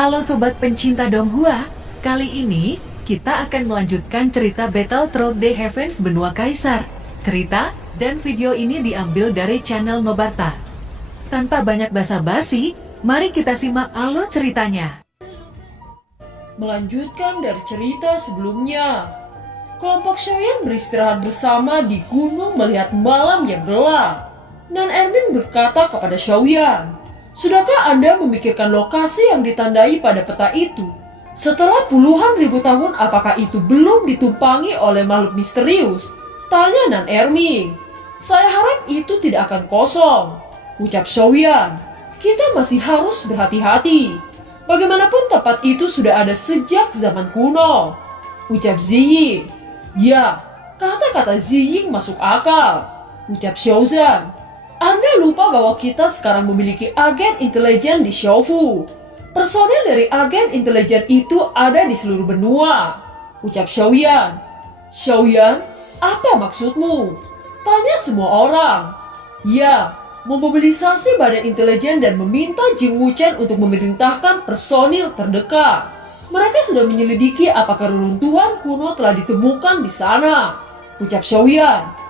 Halo sobat pencinta Donghua, kali ini kita akan melanjutkan cerita Battle Through the Heavens Benua Kaisar. Cerita dan video ini diambil dari channel Mebarta. Tanpa banyak basa-basi, mari kita simak alur ceritanya. Melanjutkan dari cerita sebelumnya, kelompok Xiaoyan beristirahat bersama di gunung melihat malam yang gelap. Nan Ermin berkata kepada Xiaoyan, "Sudahkah Anda memikirkan lokasi yang ditandai pada peta itu? Setelah puluhan ribu tahun, apakah itu belum ditumpangi oleh makhluk misterius?" Tanya Nan Ermin. "Saya harap itu tidak akan kosong," ucap Xiaoyan. "Kita masih harus berhati-hati. Bagaimanapun tempat itu sudah ada sejak zaman kuno," ucap Ziying. "Ya, kata-kata Ziying masuk akal," ucap Xiaozan. "Anda lupa bahwa kita sekarang memiliki agen intelijen di Xiaofu. Personel dari agen intelijen itu ada di seluruh benua," ucap Xiaoyan. "Xiaoyan, apa maksudmu?" tanya semua orang. "Ya, memobilisasi badan intelijen dan meminta Jing Wuchen untuk memerintahkan personil terdekat. Mereka sudah menyelidiki apakah reruntuhan kuno telah ditemukan di sana," ucap Xiaoyan.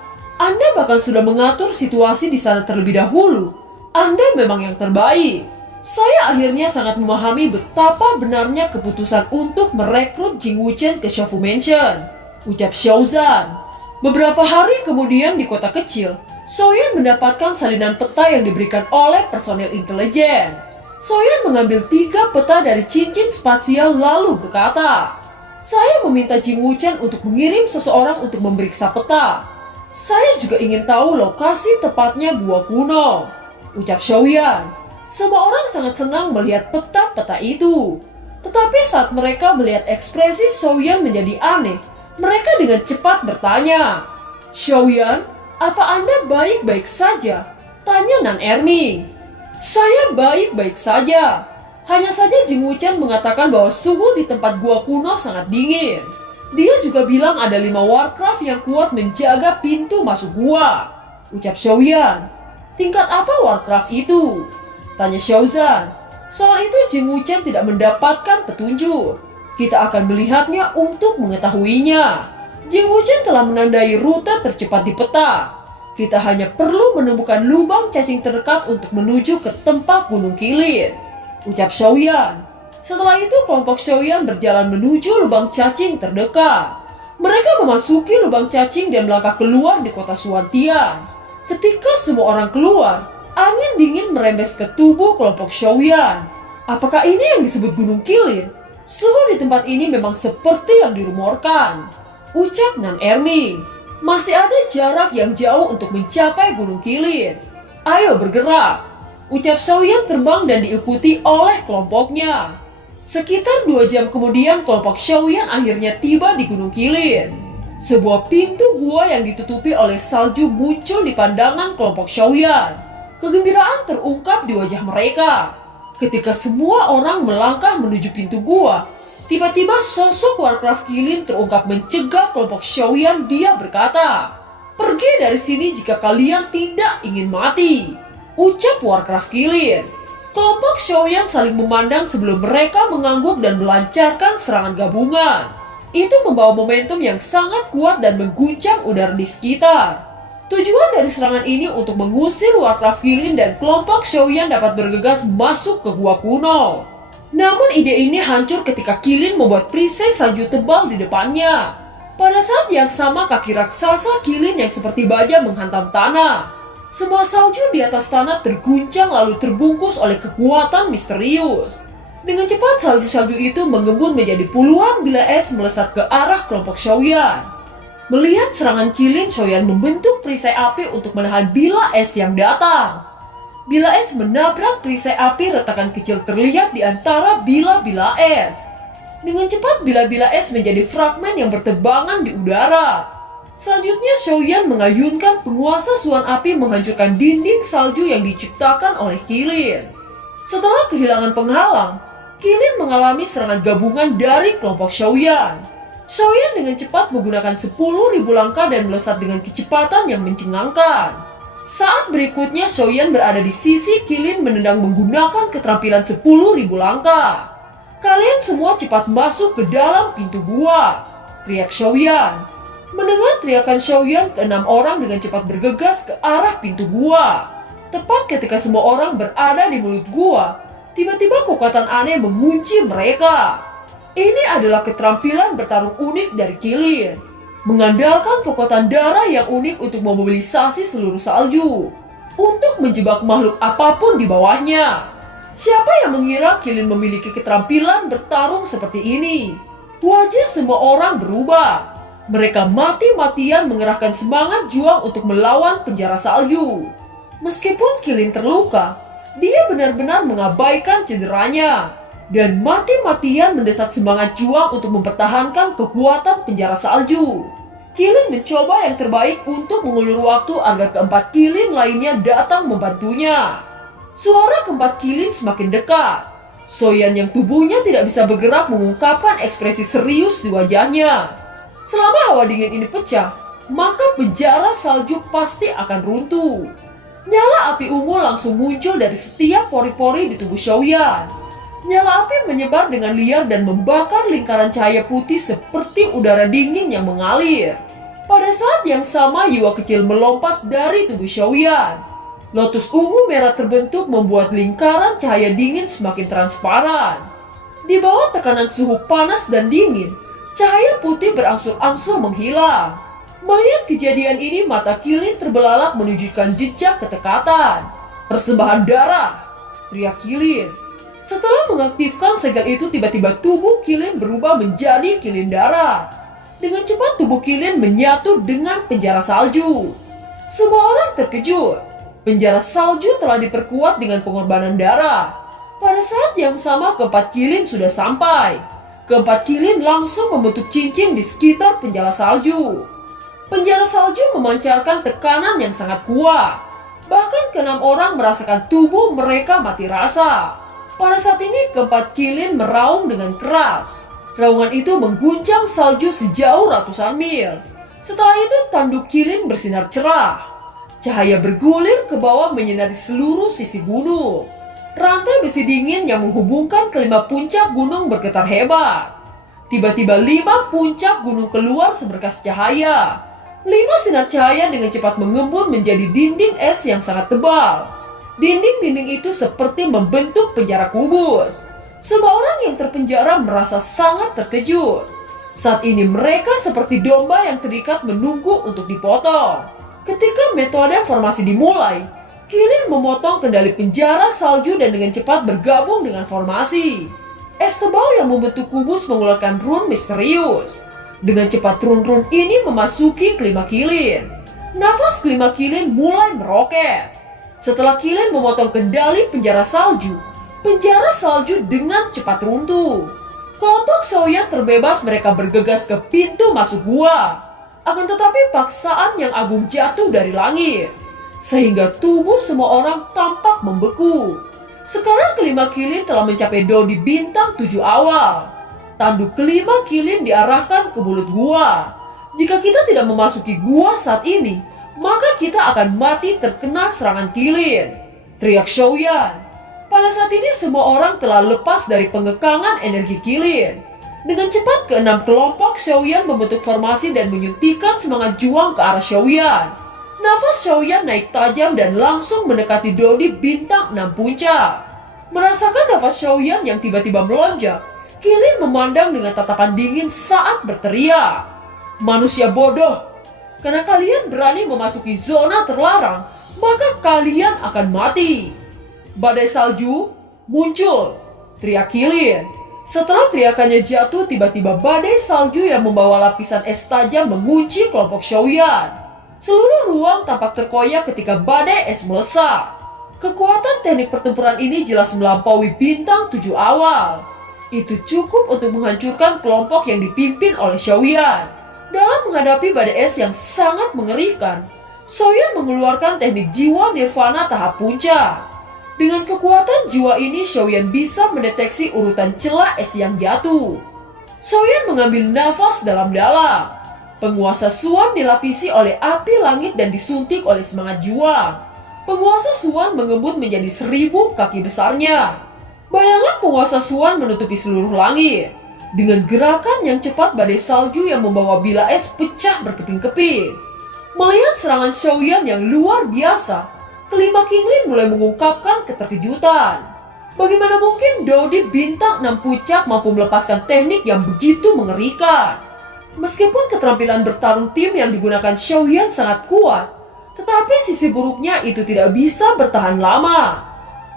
"Anda bahkan sudah mengatur situasi di sana terlebih dahulu. Anda memang yang terbaik. Saya akhirnya sangat memahami betapa benarnya keputusan untuk merekrut Jing Wuchen ke Xiaofu Mansion," ucap Xiaozan. Beberapa hari kemudian di kota kecil, Xiaoyan mendapatkan salinan peta yang diberikan oleh personel intelijen. Xiaoyan mengambil 3 peta dari cincin spasial lalu berkata, "Saya meminta Jing Wuchen untuk mengirim seseorang untuk memeriksa peta. Saya juga ingin tahu lokasi tepatnya gua kuno," ucap Xiaoyan. Semua orang sangat senang melihat peta-peta itu. Tetapi saat mereka melihat ekspresi Xiaoyan menjadi aneh, mereka dengan cepat bertanya, "Xiaoyan, apa Anda baik-baik saja?" tanya Nan Ermin. "Saya baik-baik saja. Hanya saja Jing Wuchen mengatakan bahwa suhu di tempat gua kuno sangat dingin. Dia juga bilang ada 5 Warcraft yang kuat menjaga pintu masuk gua," ucap Xiaoyan. "Tingkat apa Warcraft itu?" tanya Xiaozan. "Soal itu Jing Wuchen tidak mendapatkan petunjuk. Kita akan melihatnya untuk mengetahuinya. Jing Wuchen telah menandai rute tercepat di peta. Kita hanya perlu menemukan lubang cacing terdekat untuk menuju ke tempat Gunung Qilin," ucap Xiaoyan. Setelah itu kelompok Xiaoyan berjalan menuju lubang cacing terdekat. Mereka memasuki lubang cacing dan melangkah keluar di kota Suantian. Ketika semua orang keluar, angin dingin merembes ke tubuh kelompok Xiaoyan. "Apakah ini yang disebut Gunung Qilin? Suhu di tempat ini memang seperti yang dirumorkan," ucap Nan Ermin. "Masih ada jarak yang jauh untuk mencapai Gunung Qilin. Ayo bergerak," ucap Xiaoyan terbang dan diikuti oleh kelompoknya. Sekitar 2 jam kemudian kelompok Xiaoyan akhirnya tiba di Gunung Qilin. Sebuah pintu gua yang ditutupi oleh salju muncul di pandangan kelompok Xiaoyan. Kegembiraan terungkap di wajah mereka. Ketika semua orang melangkah menuju pintu gua, tiba-tiba sosok Warcraft Qilin terungkap mencegah kelompok Xiaoyan. Dia berkata, "Pergi dari sini jika kalian tidak ingin mati," ucap Warcraft Qilin. Kelompok Xiaoyan saling memandang sebelum mereka mengangguk dan melancarkan serangan gabungan. Itu membawa momentum yang sangat kuat dan mengguncang udara di sekitar. Tujuan dari serangan ini untuk mengusir Warcraft Qilin dan kelompok Xiaoyan dapat bergegas masuk ke gua kuno. Namun ide ini hancur ketika Qilin membuat perisai salju tebal di depannya. Pada saat yang sama kaki raksasa Qilin yang seperti baja menghantam tanah. Semua salju di atas tanah terguncang lalu terbungkus oleh kekuatan misterius. Dengan cepat salju-salju itu mengembun menjadi puluhan bila es melesat ke arah kelompok Xiaoyan. Melihat serangan Qilin, Xiaoyan membentuk perisai api untuk menahan bila es yang datang. Bila es menabrak perisai api, retakan kecil terlihat di antara bila-bila es. Dengan cepat bila-bila es menjadi fragmen yang berterbangan di udara. Selanjutnya Xiaoyan mengayunkan penguasa Suan Api menghancurkan dinding salju yang diciptakan oleh Qilin. Setelah kehilangan penghalang, Qilin mengalami serangan gabungan dari kelompok Xiaoyan. Xiaoyan dengan cepat menggunakan 10.000 langkah dan melesat dengan kecepatan yang mencengangkan. Saat berikutnya Xiaoyan berada di sisi Qilin menendang menggunakan keterampilan 10.000 langkah. Kalian semua cepat masuk ke dalam pintu gua, teriak Xiaoyan. Mendengar teriakan Xiaoyan, keenam orang dengan cepat bergegas ke arah pintu gua. Tepat ketika semua orang berada di mulut gua, tiba-tiba kekuatan aneh mengunci mereka. Ini adalah keterampilan bertarung unik dari Qilin, mengandalkan kekuatan darah yang unik untuk memobilisasi seluruh salju, untuk menjebak makhluk apapun di bawahnya. Siapa yang mengira Qilin memiliki keterampilan bertarung seperti ini? Wajah semua orang berubah. Mereka mati-matian mengerahkan semangat juang untuk melawan penjara salju. Meskipun Qilin terluka, dia benar-benar mengabaikan cederanya dan mati-matian mendesak semangat juang untuk mempertahankan kekuatan penjara salju. Qilin mencoba yang terbaik untuk mengulur waktu agar keempat Qilin lainnya datang membantunya. Suara keempat Qilin semakin dekat. Xiaoyan yang tubuhnya tidak bisa bergerak mengungkapkan ekspresi serius di wajahnya. Selama hawa dingin ini pecah, maka penjara salju pasti akan runtuh. Nyala api ungu langsung muncul dari setiap pori-pori di tubuh Xiaoyan. Nyala api menyebar dengan liar dan membakar lingkaran cahaya putih seperti udara dingin yang mengalir. Pada saat yang sama, Yua kecil melompat dari tubuh Xiaoyan. Lotus ungu merah terbentuk membuat lingkaran cahaya dingin semakin transparan. Di bawah tekanan suhu panas dan dingin, cahaya putih berangsur-angsur menghilang. Melihat kejadian ini, mata Qilin terbelalak menunjukkan jejak ketekatan. Persembahan darah, teriak Qilin. Setelah mengaktifkan segel itu, tiba-tiba tubuh Qilin berubah menjadi Qilin darah. Dengan cepat tubuh Qilin menyatu dengan penjara salju. Semua orang terkejut. Penjara salju telah diperkuat dengan pengorbanan darah. Pada saat yang sama, keempat Qilin sudah sampai. Keempat Qilin langsung membentuk cincin di sekitar penjara salju. Penjara salju memancarkan tekanan yang sangat kuat. Bahkan keenam orang merasakan tubuh mereka mati rasa. Pada saat ini keempat Qilin meraung dengan keras. Raungan itu mengguncang salju sejauh ratusan mil. Setelah itu tanduk Qilin bersinar cerah. Cahaya bergulir ke bawah menyinari seluruh sisi gunung. Rantai besi dingin yang menghubungkan kelima puncak gunung bergetar hebat. Tiba-tiba 5 puncak gunung keluar seberkas cahaya. 5 sinar cahaya dengan cepat mengembun menjadi dinding es yang sangat tebal. Dinding-dinding itu seperti membentuk penjara kubus. Semua orang yang terpenjara merasa sangat terkejut. Saat ini mereka seperti domba yang terikat menunggu untuk dipotong. Ketika metode formasi dimulai, Qilin memotong kendali penjara salju dan dengan cepat bergabung dengan formasi. Es tebal yang membentuk kubus mengeluarkan rune misterius. Dengan cepat rune-rune ini memasuki kelima Qilin. Nafas kelima Qilin mulai meroket. Setelah Qilin memotong kendali penjara salju dengan cepat runtuh. Kelompok Xiaoyan terbebas, mereka bergegas ke pintu masuk gua. Akan tetapi paksaan yang agung jatuh dari langit, sehingga tubuh semua orang tampak membeku. Sekarang kelima Qilin telah mencapai Dodi bintang 7 awal. Tanduk kelima Qilin diarahkan ke mulut gua. Jika kita tidak memasuki gua saat ini, maka kita akan mati terkena serangan Qilin, teriak Xiaoyan. Pada saat ini semua orang telah lepas dari pengekangan energi Qilin. Dengan cepat keenam kelompok Xiaoyan membentuk formasi dan menyuntikkan semangat juang ke arah Xiaoyan. Nafas Xiaoyan naik tajam dan langsung mendekati Dodi bintang 6 puncak. Merasakan nafas Xiaoyan yang tiba-tiba melonjak, Qilin memandang dengan tatapan dingin saat berteriak. Manusia bodoh, karena kalian berani memasuki zona terlarang, maka kalian akan mati. Badai salju muncul, teriak Qilin. Setelah teriakannya jatuh, tiba-tiba badai salju yang membawa lapisan es tajam mengunci kelompok Xiaoyan. Seluruh ruang tampak terkoyak ketika badai es melesak. Kekuatan teknik pertempuran ini jelas melampaui bintang 7 awal. Itu cukup untuk menghancurkan kelompok yang dipimpin oleh Xiaoyan. Dalam menghadapi badai es yang sangat mengerikan, Xiaoyan mengeluarkan teknik jiwa nirvana tahap puncak. Dengan kekuatan jiwa ini, Xiaoyan bisa mendeteksi urutan celah es yang jatuh. Xiaoyan mengambil nafas dalam-dalam. Penguasa Suan dilapisi oleh api langit dan disuntik oleh semangat juang. Penguasa Suan mengembun menjadi 1000 kaki besarnya. Bayangan penguasa Suan menutupi seluruh langit. Dengan gerakan yang cepat, badai salju yang membawa bilah es pecah berkeping-keping. Melihat serangan Xiaoyan yang luar biasa, kelima Qinglin mulai mengungkapkan keterkejutan. Bagaimana mungkin Dodi bintang 6 puncak mampu melepaskan teknik yang begitu mengerikan? Meskipun keterampilan bertarung tim yang digunakan Xiaoyan sangat kuat, tetapi sisi buruknya itu tidak bisa bertahan lama.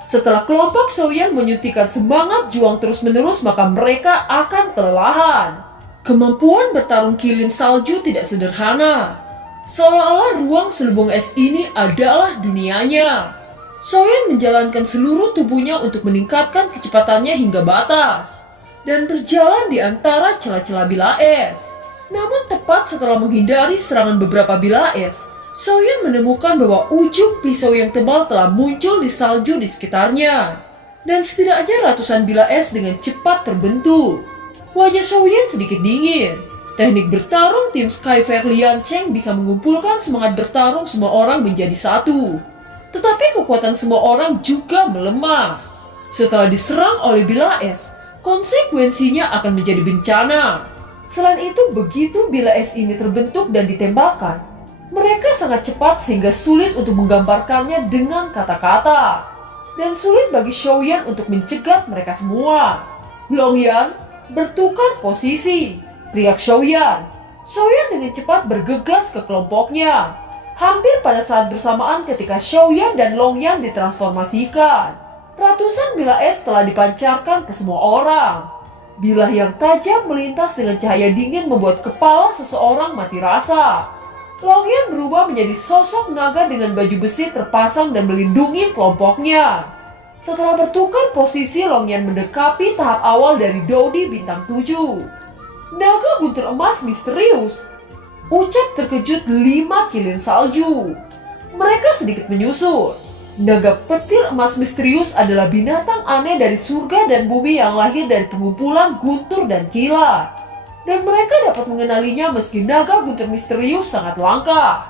Setelah kelompok Xiaoyan menyuntikkan semangat juang terus-menerus, maka mereka akan kelelahan. Kemampuan bertarung Qilin salju tidak sederhana. Seolah-olah ruang selubung es ini adalah dunianya. Xiaoyan menjalankan seluruh tubuhnya untuk meningkatkan kecepatannya hingga batas dan berjalan di antara celah-celah bilah es. Namun tepat setelah menghindari serangan beberapa bilah es, Xiaoyan menemukan bahwa ujung pisau yang tebal telah muncul di salju di sekitarnya. Dan setidaknya ratusan bilah es dengan cepat terbentuk. Wajah Xiaoyan sedikit dingin. Teknik bertarung tim Skyfire Lian Cheng bisa mengumpulkan semangat bertarung semua orang menjadi satu. Tetapi kekuatan semua orang juga melemah. Setelah diserang oleh bilah es, konsekuensinya akan menjadi bencana. Selain itu, begitu bilah es ini terbentuk dan ditembakkan, mereka sangat cepat sehingga sulit untuk menggambarkannya dengan kata-kata. Dan sulit bagi Xiaoyan untuk mencegat mereka semua. Longyan, bertukar posisi, teriak Xiaoyan. Xiaoyan dengan cepat bergegas ke kelompoknya. Hampir pada saat bersamaan ketika Xiaoyan dan Longyan ditransformasikan, ratusan bilah es telah dipancarkan ke semua orang. Bilah yang tajam melintas dengan cahaya dingin membuat kepala seseorang mati rasa. Longyan berubah menjadi sosok naga dengan baju besi terpasang dan melindungi kelompoknya. Setelah bertukar posisi, Longyan mendekati tahap awal dari Dodi bintang 7. Naga guntur emas misterius. Ucap terkejut 5 Qilin salju. Mereka sedikit menyusul. Naga petir emas misterius adalah binatang aneh dari surga dan bumi yang lahir dari pengumpulan guntur dan kilat. Dan mereka dapat mengenalinya meski naga guntur misterius sangat langka.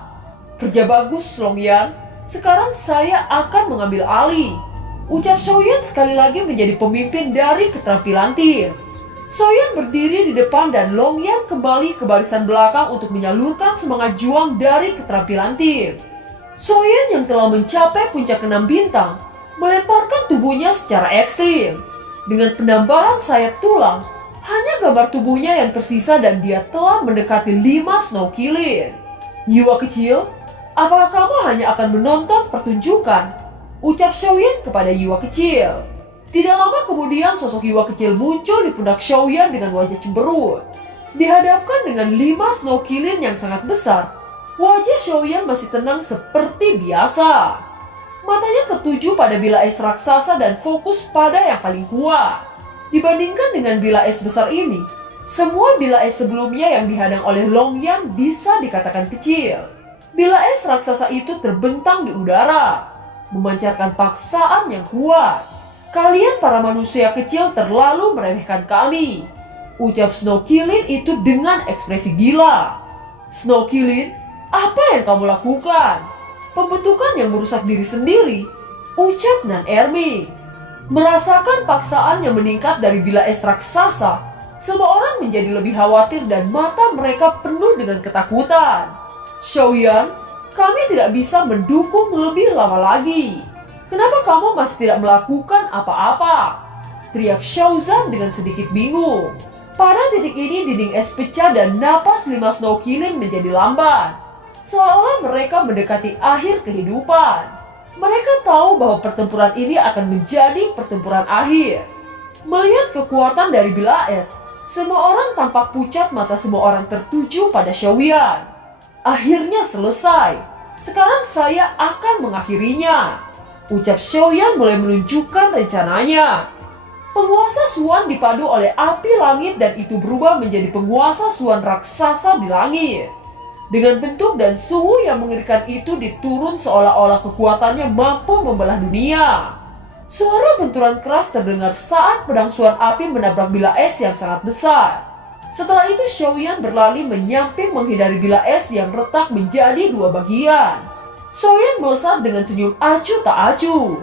Kerja bagus, Longyan. Sekarang saya akan mengambil alih. Ucap Xiaoyan sekali lagi menjadi pemimpin dari keterampilan tim. Xiaoyan berdiri di depan dan Longyan kembali ke barisan belakang untuk menyalurkan semangat juang dari keterampilan tim. Xiaoyan yang telah mencapai puncak 6 bintang melemparkan tubuhnya secara ekstrim. Dengan penambahan sayap tulang, hanya gambar tubuhnya yang tersisa dan dia telah mendekati 5 Snow Qilin. Jiwa kecil, apakah kamu hanya akan menonton pertunjukan? Ucap Xiaoyan kepada Jiwa kecil. Tidak lama kemudian sosok Jiwa kecil muncul di pundak Xiaoyan dengan wajah cemberut. Dihadapkan dengan 5 Snow Qilin yang sangat besar, wajah Xiaoyan masih tenang seperti biasa. Matanya tertuju pada bilah es raksasa dan fokus pada yang paling kuat. Dibandingkan dengan bilah es besar ini, semua bilah es sebelumnya yang dihadang oleh Longyan bisa dikatakan kecil. Bilah es raksasa itu terbentang di udara, memancarkan paksaan yang kuat. Kalian para manusia kecil terlalu meremehkan kami. Ucap Snow Qilin itu dengan ekspresi gila. Snow Qilin, apa yang kamu lakukan? Pembentukan yang merusak diri sendiri. Ucap Nan Erming. Merasakan paksaan yang meningkat dari bilah es raksasa, semua orang menjadi lebih khawatir dan mata mereka penuh dengan ketakutan. Xiaoyan, kami tidak bisa mendukung lebih lama lagi. Kenapa kamu masih tidak melakukan apa-apa? Teriak Xiaozan dengan sedikit bingung. Pada titik ini dinding es pecah dan napas 5 Snow Qilin menjadi lamban. Seolah-olah mereka mendekati akhir kehidupan. Mereka tahu bahwa pertempuran ini akan menjadi pertempuran akhir. Melihat kekuatan dari bilah es, semua orang tampak pucat, mata semua orang tertuju pada Xiaoyan. Akhirnya selesai. Sekarang saya akan mengakhirinya. Ucap Xiaoyan mulai menunjukkan rencananya. Penguasa Suan dipadu oleh api langit dan itu berubah menjadi penguasa Suan raksasa di langit. Dengan bentuk dan suhu yang mengerikan itu diturun seolah-olah kekuatannya mampu membelah dunia. Suara benturan keras terdengar saat pedang Suan api menabrak bilah es yang sangat besar. Setelah itu Xiaoyan berlari menyamping menghindari bilah es yang retak menjadi 2 bagian. Xiaoyan melesat dengan senyum acuh tak acuh.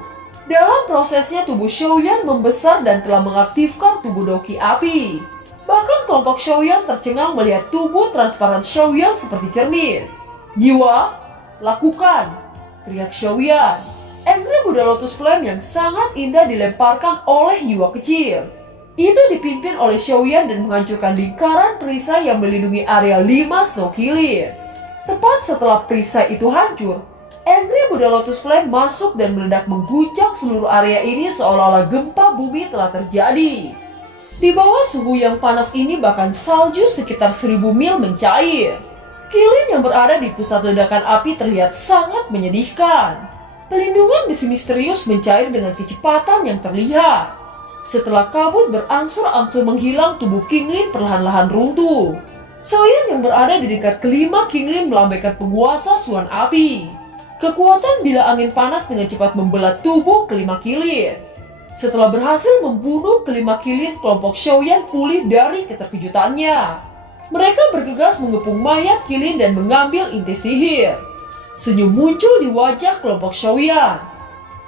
Dalam prosesnya tubuh Xiaoyan membesar dan telah mengaktifkan tubuh Doki api. Bahkan kelompok Xiaoyan tercengang melihat tubuh transparan Xiaoyan seperti cermin. Yiwa, lakukan, teriak Xiaoyan. Angry Buddha Lotus Flame yang sangat indah dilemparkan oleh Yiwa kecil. Itu dipimpin oleh Xiaoyan dan menghancurkan lingkaran perisai yang melindungi area 5 Snow Kilin. Tepat setelah perisai itu hancur, Angry Buddha Lotus Flame masuk dan meledak mengguncang seluruh area ini seolah-olah gempa bumi telah terjadi. Di bawah suhu yang panas ini bahkan salju sekitar 1000 mil mencair. Kilin yang berada di pusat ledakan api terlihat sangat menyedihkan. Pelindungan besi misterius mencair dengan kecepatan yang terlihat. Setelah kabut berangsur-angsur menghilang, tubuh Kinglin perlahan-lahan runtuh. Xiaoyan yang berada di dekat kelima Kinglin melambaikan penguasa Suan Api. Kekuatan bila angin panas dengan cepat membelah tubuh kelima Kilin. Setelah berhasil membunuh kelima Kilin, kelompok Xiaoyan pulih dari keterkejutannya. Mereka bergegas mengepung mayat Kilin dan mengambil inti sihir. Senyum muncul di wajah kelompok Xiaoyan.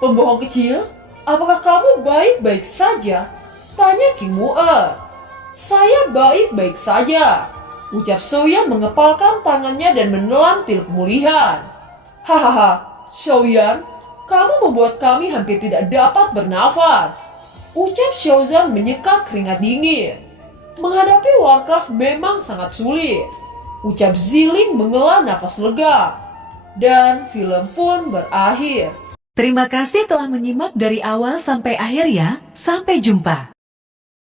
Pembohong kecil, apakah kamu baik-baik saja? Tanya King Mu'er. Saya baik-baik saja, ucap Xiaoyan mengepalkan tangannya dan menelan pil pemulihan. Hahaha, Xiaoyan, kamu membuat kami hampir tidak dapat bernafas, ucap Xiaozan menyeka keringat dingin. Menghadapi Warcraft memang sangat sulit, ucap Ziling menghela nafas lega. Dan film pun berakhir. Terima kasih telah menyimak dari awal sampai akhir ya. Sampai jumpa.